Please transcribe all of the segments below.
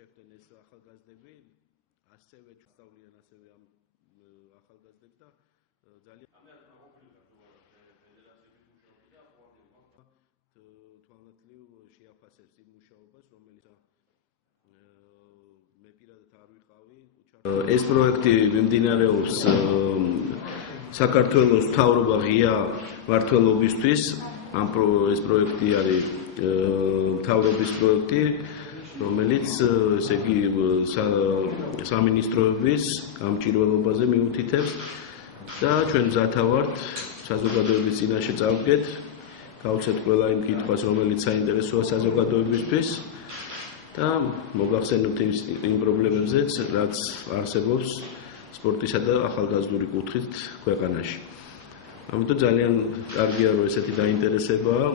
შეხვდნენ ეს ახალგაზრდები, ასევე სწავლიან ასევე ამ ახალგაზრდებს და ძალიან თვალნათლივ შეაფასებს იმ მუშაობას, რომელიც მე პირადად არ ვიყავი. ეს პროექტი მიმდინარეობს საქართველოს მთავრობა ღია მმართველობისთვის. ეს პროექტი არის მთავრობის პროექტი, რომელიც ესე იგი სამინისტროების გამჭირვალობაზე მიუთითებს და ჩვენ მზათა ვართ საზოგადოების წინაშე წავდგეთ, გავცეთ ყველა იმ კითხვას, რომელიც საინტერესოა საზოგადოებისთვის და მოგახსენოთ იმ პრობლემებზეც, რაც არსებობს სპორტისა და ახალგაზრდული კუთხით ქვეყანაში. ამიტომ ძალიან კარგია, რომ ესეთი დაინტერესებაა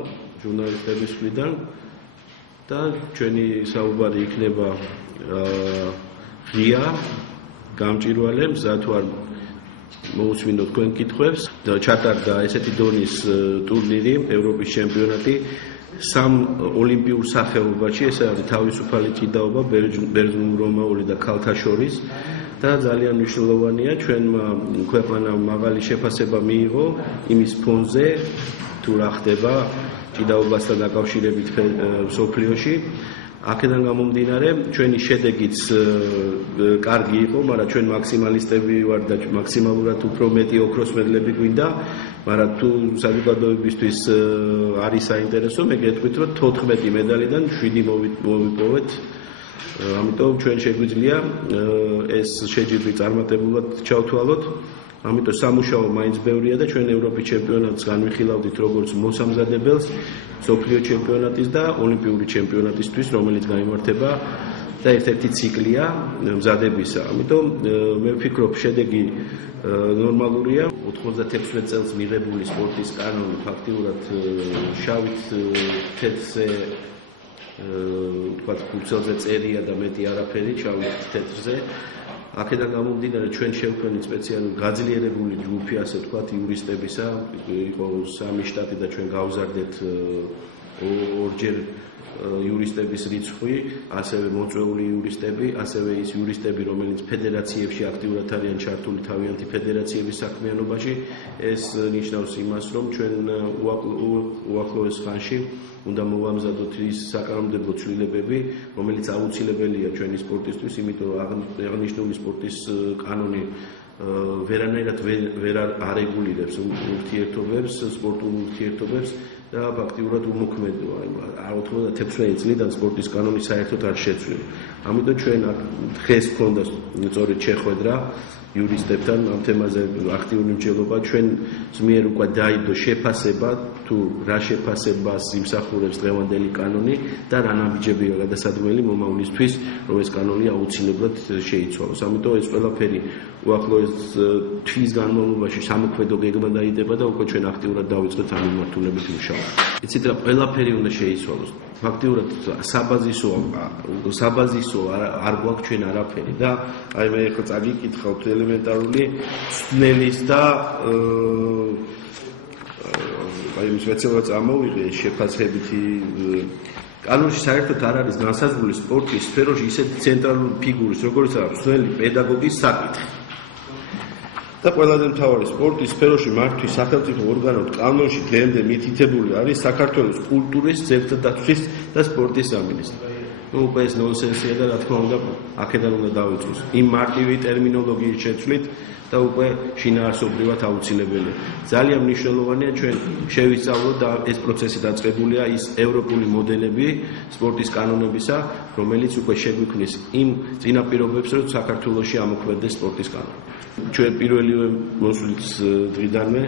ჟურნალისტების მხრიდან და ჩვენი საუბარი იქნება ღია, გამჭირვალე, მზად ვარ მოусმინოთ თქვენ კითხვებს და ჩატარდა ესეთი დონის ტურნირი, ევროპის ჩემპიონატი სამ ოლიმპიურ სახეობაში, ეს არის თავისუფალი ჭიდაობა, ბერძნულ-რომაული და ქალთა შორის და ძალიან მნიშვნელოვანია ჩვენმა ქვეყანამ მაღალი შეფასება მიიღო იმის ფონზე თუ რა ხდება ჭიდაობასთან დაკავშირებით მსოფლიოში. აქედან გამომდინარე, ჩვენი შედეგიც კარგი იყო, მაგრამ ჩვენ მაქსიმალისტები ვარ და მაქსიმალურად უფრო მეტი ოქროს მედლები გვინდა, მაგრამ თუ საზოგადოებისთვის არის საინტერესო, მე გეტყვით, რომ 14 მედალიდან 7 მოვიპოვეთ. ამიტომ ჩვენ შეგვიძლია ეს შეჯიბრი წარმატებულად ჩავთვალოთ. ამიტომ სამუშაო მაინც ბევრია და ჩვენ ევროპის ჩემპიონატს განვიხილავდით როგორც მოსამზადებელს მსოფლიო ჩემპიონატის და ოლიმპიური ჩემპიონატისთვის, რომელიც გაიმართება და ერთ-ერთი ციკლია მზადებისა. ამიტომ მე ვფიქრობ, შედეგი ნორმალურია. 96 წელს მიღებული სპორტის კანონი ფაქტიურად შავით თეთრზე თქვათ ფურცელზე წერია და მეტი არაფერი შავით თეთრზე. აქედან გამომდინარე ჩვენ შევქმნით სპეციალური გაძლიერებული ჯგუფი, ასე ვთქვათ, იურისტებისა, იყო 3 შტატი და ჩვენ გავზარდეთ ორჯერ იურისტების რიცხვი, ასევე მოწვეული იურისტები, ასევე ის იურისტები, რომელიც ფედერაციებში აქტიურად არიან ჩართული თავიანთი ფედერაციების საქმიანობაში. ეს ნიშნავს იმას, რომ ჩვენ უახლოეს ხანში უნდა მოვამზადოთ ის საკანონმდებლო ცვლილებები, რომელიც აუცილებელია ჩვენი სპორტისთვის, იმიტომ რომ აღნიშნული სპორტის კანონი ვერანაირად ვერ არეგულირებს ურთიერთობებს, სპორტულ ურთიერთობებს და ფაქტიურად უმოქმედოა. 96 წლიდან სპორტის კანონი საერთოდ არ შეცვლილი. ამიტომ ჩვენ დღეს გვქონდა სწორედ შეხვედრა იურისტებთან ამ თემაზე აქტიური მსჯელობა. ჩვენ ზმიერ უკვე დაიდო შეფასება, თუ რა შეფასებას იმსახურებს დღევანდელი კანონი და რა ნაბიჯებია გადასადგმელი მომავლისთვის, რომ ეს კანონი აუცილებლად შეიცვალოს. ამიტომ ეს ყველაფერი უახლოეს თვის განმავლობაში სამოქმედო გეგმა დაიდება და უკვე ჩვენ აქტიურად დავიწყეთ ამ მიმართულებით მუშაობა. იცით რა, ყველაფერი უნდა შეიცვალოს. ფაქტიურად საბაზისო არ გვაქვს ჩვენ არაფერი და აი მე ხო წაგიკითხავთ ელემენტარული ცნელის და აი ის მეცემა წამოვიღე შეფასებითი კანონში საერთოდ არ არის განსაზღვრული სპორტის სფეროში ისეთი ცენტრალური ფიგურის, როგორც არის ცნელი პედაგოგის საკითხი. და ყველაზე მთავარი სპორტის სფეროში მართვის სახელმწიფო ორგანოდ კანონში დღემდე მითითებული არის საქართველოს კულტურის, ძეგლთათვისის და სპორტის სამინისტრო. უკვე ეს ნონსენსია და რა თქმა უნდა აქედან უნდა დავიწყოს. იმ მარტივი ტერმინოლოგიის შეცვლით და უკვე შინაარსობრივად აუცილებელია. ძალიან მნიშვნელოვანია ჩვენ შევისწავლოთ და ეს პროცესი დაწყებულია ის ევროპული მოდელები სპორტის კანონებისა, რომელიც უკვე შეგვიქმნის იმ წინაპირობებს, რომ საქართველოში ამოქმედდეს სპორტის კანონი. ჩვენ პირველივე მოსვლის დღიდანვე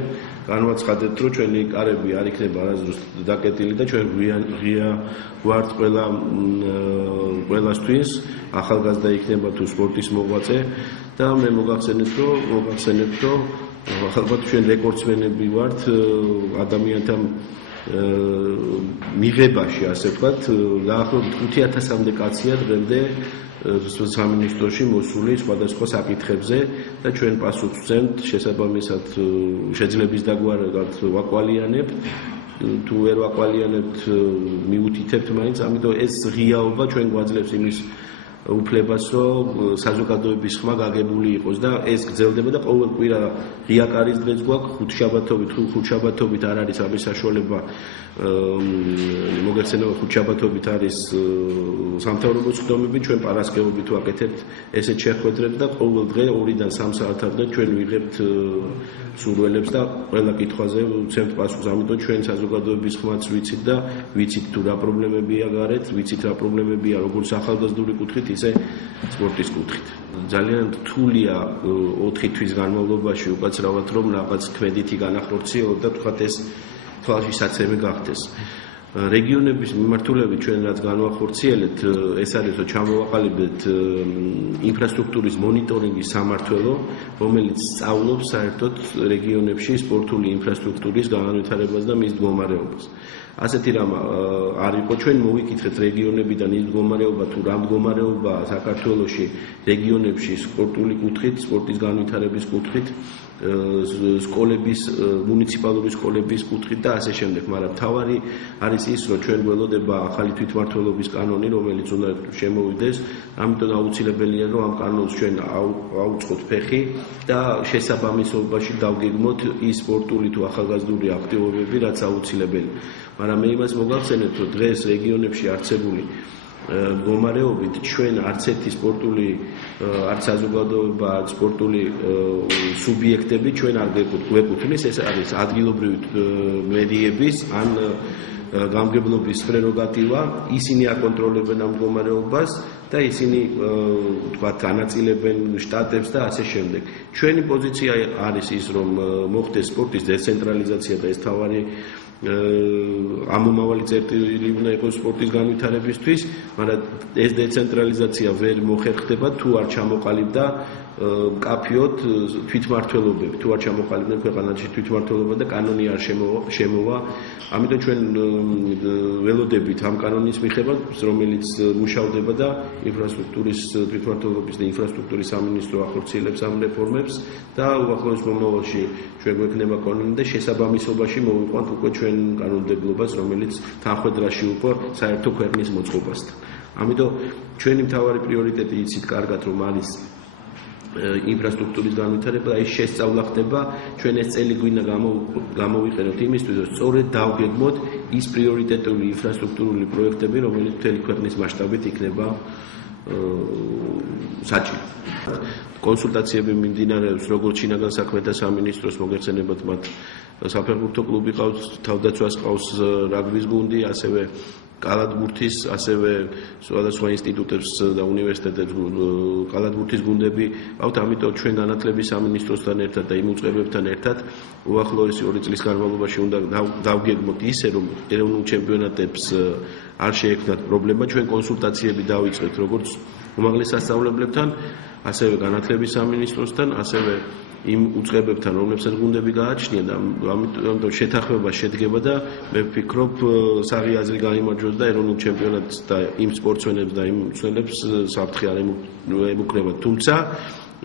განვაცხადეთ, რომ ჩვენი კარები არ იქნება არასდროს დაკეტილი და ჩვენ ღია ვართ ყველასთვის, ახალგაზრდა იქნება თუ სპორტის მოღვაწე და მე მოგახსენებთ, რომ ალბათ ჩვენ რეკორდსმენები ვართ ადამიანთა მიღებაში, ასე ვთქვათ, დაახლოებით 5000-მდე კაცია დღემდე სამინისტროში მოსული სხვადასხვა საკითხებზე და ჩვენ პასუხს ვცემთ შესაბამისად შეძლების დაგვარად ვაკვალიანებთ თუ ვერ ვაკვალიანებთ მიუთითებთ მაინც, ამიტომ ეს ღიაობა ჩვენ გვაძლევს იმის უფლებას, რომ საზოგადოების ხმა გაგებული იყოს და ეს გრძელდება და ყოველ კვირა ღიაკარის დღეც გვაქვს ხუთშაბათობით არ არის ამის საშუალება მოგეცემა ხუთშაბათობით არის სამთავრობო სხდომები ჩვენ პარასკევობით ვაკეთებთ ესეთ შეხვედრებს და ყოველ დღე 2-დან 3 საათამდე ჩვენ ვიღებთ სურველებს და ყველა კითხვაზე ვცემთ პასუხს. ამიტომ ჩვენ საზოგადოების ხმაც ვიცით და ვიცით თუ რა პრობლემებია გარეთ, ვიცით რა პრობლემებია როგორც ახალგაზრდული კუთხით, ისე სპორტის კუთხით. ძალიან რთულია 4 თვის განმავლობაში უკაცრავად რომ რაღაც ქმედითი განახორციელოთ და თქვათ ეს თვალში საცემი გახდეს. რეგიონების მიმართულებით ჩვენ რაც განვახორციელებთ, ეს არის რომ ჩამოვაყალიბეთ ინფრასტრუქტურის მონიტორინგის სამმართველო, რომელიც სწავლობს საერთოდ რეგიონებში სპორტული ინფრასტრუქტურის განვითარებას და მის მდგომარეობას. ასეთი რამ არ იყო ჩვენ მოვიკითხეთ რეგიონებიდან ის მდგომარეობა თუ რა მდგომარეობაა საქართველოში რეგიონებში სპორტული კუთხით, სპორტის განვითარების კუთხით, სკოლების, მუნიციპალური სკოლების კუთხით და ასე შემდეგ, მაგრამ თავარი არის ის, რომ ჩვენ გველოდება ახალი თვითმმართველობის კანონი, რომელიც უნდა შემოვიდეს, ამიტომ აუცილებელია, რომ ამ კანონს ჩვენ აუწყოთ ფეხი და შესაბამისობაში დავგეგმოთ ის სპორტული თუ ახალგაზრდული აქტივობები, რაც აუცილებელი. მაგრამ მე იმას მოგახსენებთ, რომ დღეს რეგიონებში არსებული მდგომარეობით ჩვენ არც ერთი სპორტული არც საზოგადოება, არც სპორტული სუბიექტები ჩვენ არ გვეკუთვნის, ეს არის ადგილობრივი მედიების ან გამგებლობის პრეროგატივა, ისინი აკონტროლებენ ამ მდგომარეობას და ისინი თქვათ ანაწილებენ შტატებს და ასე შემდეგ. ჩვენი პოზიცია არის ის, რომ მოხდეს სპორტის დეცენტრალიზაცია და ეს თავარი ამომავალი წერტილი უნდა იყოს სპორტის განვითარებისთვის, მაგრამ ეს დეცენტრალიზაცია ვერ მოხერხდება თუ არ ჩამოყალიბდა მკაფიოდ თვითმმართველობები, თუ არ ჩამოყალიბდნენ ქვეყანაში თვითმმართველობა და კანონი არ შემოვა. ამიტომ ჩვენ ველოდებით ამ კანონის მიღებას, რომელიც მუშავდება და ინფრასტრუქტურის თვითმმართველობის და ინფრასტრუქტურის სამინისტრო ახორციელებს ამ რეფორმებს და უახლოეს მომავალში ჩვენ გვექნება კანონი და შესაბამისობაში მოვიყვანთ უკვე ჩვენ კანონმდებლობას, რომელიც თანხვედრაში უკვე საერთო ქვეყნის მოწყობასთან. ამიტომ ჩვენი მთავარი პრიორიტეტი იცით კარგად რომ არის ინფრასტრუქტურის განვითარება და ის შესწავლა ხდება, ჩვენ ეს წელი გვინდა გამოვიყენოთ იმისთვის, რომ სწორედ დავგეგმოთ ის პრიორიტეტული ინფრასტრუქტურული პროექტები, რომელიც მთელი ქვეყნის მასშტაბით იქნება საჭირო. კონსულტაციები მიმდინარეობს როგორც შინაგან საქმეთა სამინისტროს მოგეხსენებათ მათ საფეხბურთო კლუბი ყავს, თავდაცვას ყავს რაგბის გუნდი, ასევე კალათბურთის, ასევე სხვადასხვა ინსტიტუტებს და უნივერსიტეტებს კალათბურთის გუნდები ყავთ, ამიტომ ჩვენ განათლების სამინისტროსთან ერთად და იმ უწყებებთან ერთად უახლოესი 2 წლის განმავლობაში უნდა დავგეგმოთ ისე, რომ ეროვნულ ჩემპიონატებს არ შეექმნათ პრობლემა, ჩვენ კონსულტაციები დავიწყეთ როგორც უმაღლეს სასწავლებლებთან, ასევე განათლების სამინისტროსთან, ასევე იმ უწყებებთან, რომლებსაც გუნდები გააჩნია და ამიტომ შეთანხმება შედგება და მე ვფიქრობ, საღი აზრი გაიმარჯვოს და ეროვნულ ჩემპიონატს და იმ სპორტსმენებს და იმ მცველებს საფრთხე არ ემუქრება. თუმცა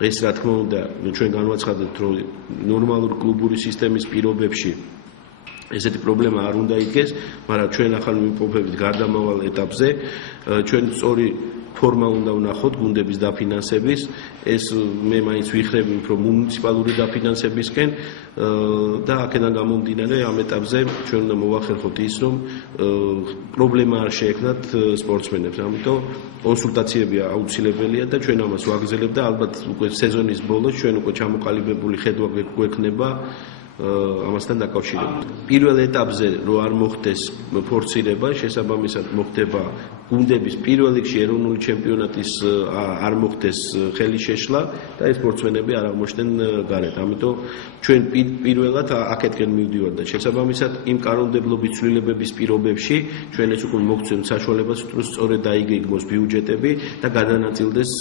ეს რა თქმა უნდა, ჩვენ განვაცხადებთ, რომ ნორმალური კლუბური სისტემის პირობებში ესეთი პრობლემა არ უნდა იდგეს, მაგრამ ჩვენ ახალ მიმყოფებით გარდამავალ ეტაპზე ჩვენ სწორი ფორმა უნდა ვნახოთ გუნდების დაფინანსების, ეს მე მაინც ვიხრები უფრო მუნიციპალური დაფინანსებისკენ და აქედან გამომდინარე ამ ეტაპზე ჩვენ უნდა მოვახერხოთ ის, რომ პრობლემა არ შეექმნათ სპორტსმენებს. ამიტომ კონსულტაციები აუცილებელია და ჩვენ ამას ვაგრძელებთ და ალბათ უკვე სეზონის ბოლოს ჩვენ უკვე ჩამოყალიბებული ხედვა გვექნება ამასთან დაკავშირებით. პირველ ეტაპზე რო არ მოხდეს ფორსირება, შესაბამისად მოხდება გუნდების პირველ რიგში ეროვნული ჩემპიონატის არ მოხდეს ხელი შეშლა და ეს სპორტსმენები არ აღმოჩნდნენ გარეთ. ამიტომ ჩვენ პირველად აქეთკენ მივდივართ და შესაბამისად იმ კანონმდებლობის ცვლილებების პირობებში ჩვენ ეს უკვე მოგცემთ საშუალებას, რომ სწორედ დაიგეგმოს ბიუჯეტები და გადანაწილდეს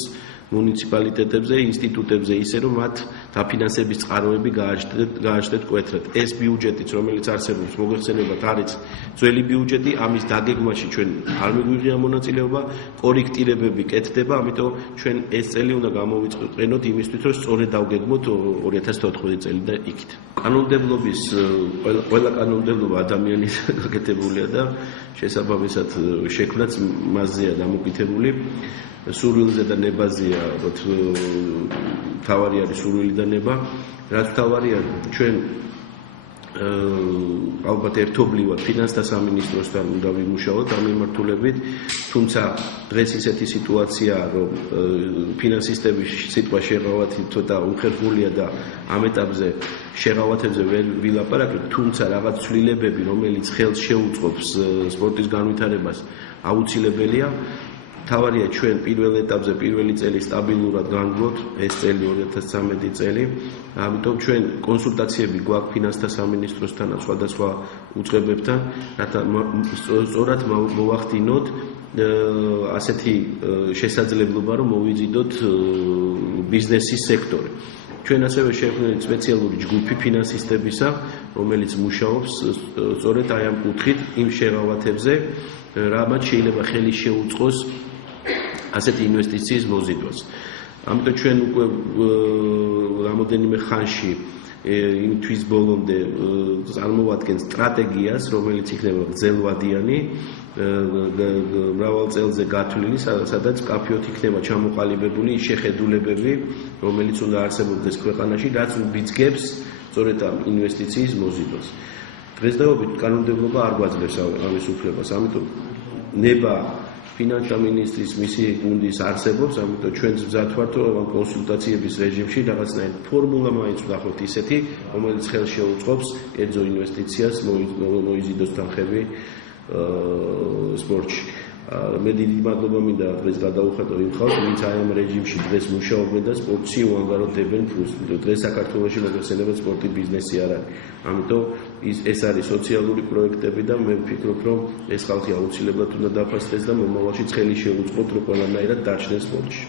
მუნიციპალიტეტებზე, ინსტიტუტებზე ისე, რომ მათ დაფინანსების წყაროები გააჩნდეთ მკვეთრად. ეს ბიუჯეტიც, რომელიც არსებობს, მოგეხსენებათ, არის ძველი ბიუჯეტი, ამის დაგეგმაში ჩვენ არ მიგვიღია მონაწილეობა, კორექტირებები კეთდება, ამიტომ ჩვენ ეს წელი უნდა გამოვიწყენოთ იმისთვის, რომ სწორედ დავგეგმოთ 2014 წელი და იქით. კანონმდებლობის ყველა კანონმდებლობა ადამიანის გაკეთებულია და შესაბამისად შექმნაც მასზეა დამოკიდებული. სურვილზე და ნებაზეა, თავარი არის სურვილი და ნება, რაც თავარია ჩვენ ალბათ ერთობლივად ფინანსთა სამინისტროსთან უნდა ვიმუშაოთ ამ მიმართულებით, თუმცა დღეს ისეთი სიტუაციაა, რომ ფინანსისტების სიტყვა შეღავათი ცოტა უხერხულია და ამ ეტაპზე შეღავათებზე ვერ ვილაპარაკებთ, თუმცა რაღაც ცვლილებები, რომელიც ხელს შეუწყობს სპორტის განვითარებას, აუცილებელია. თავარია ჩვენ პირველ ეტაპზე პირველი წელი სტაბილურად განვლოთ, ეს წელი 2013 წელი. ამიტომ ჩვენ კონსულტაციები გვაქვს ფინანსთა სამინისტროსთან და სხვადასხვა უწყებებთან, რათა სწორად მოვახდინოთ ასეთი შესაძლებლობა, რომ მოვიზიდოთ ბიზნესის სექტორი. ჩვენ ასევე შევქმნით სპეციალური ჯგუფი ფინანსისტებისა, რომელიც მუშაობს სწორედ აი ამ კუთხით იმ შეღავათებზე, რამაც შეიძლება ხელი შეუწყოს ასეთი ინვესტიციის მოზიდვას. ამიტომ ჩვენ უკვე რამოდენიმე ხანში იმ თვის ბოლომდე წარმოვადგენთ სტრატეგიას, რომელიც იქნება გრძელვადიანი, მრავალ წელზე გათვლილი, სადაც კაფეოთ იქნება ჩამოყალიბებული შეხედულებები, რომელიც უნდა არსებობდეს ქვეყანაში, რაც უბიძგებს სწორედ ამ ინვესტიციის მოზიდვას. დღესდღეობით კანონმდებლობა არ გვაძლევს ამის უფლებას, ამიტომ ნება ფინანსთა მინისტრის მისი გუნდის არსებობს, ამიტომ ჩვენც მზად ვართ ამ კონსულტაციების რეჟიმში რაღაცნაირ ფორმულა მაინც ვნახოთ ისეთი, რომელიც ხელს შეუწყობს კერძო ინვესტიციას მოიზიდოს თანხები სპორტში. მე დიდი მადლობა მინდა დღეს გადაუხადო იმ ხალხს, ვინც აი ამ რეჟიმში დღეს მუშაობენ და სპორტში უანგაროდებენ ფულს. დღეს საქართველოში მოგეხსენებათ სპორტი ბიზნესი არ არის. ამიტომ ეს არის სოციალური პროექტები და მე ვფიქრობ, რომ ეს ხალხი აუცილებლად უნდა დაფასდეს და მომავალში ხელი შეუწყოთ, რომ ყველანაირად დარჩნენ სპორტში.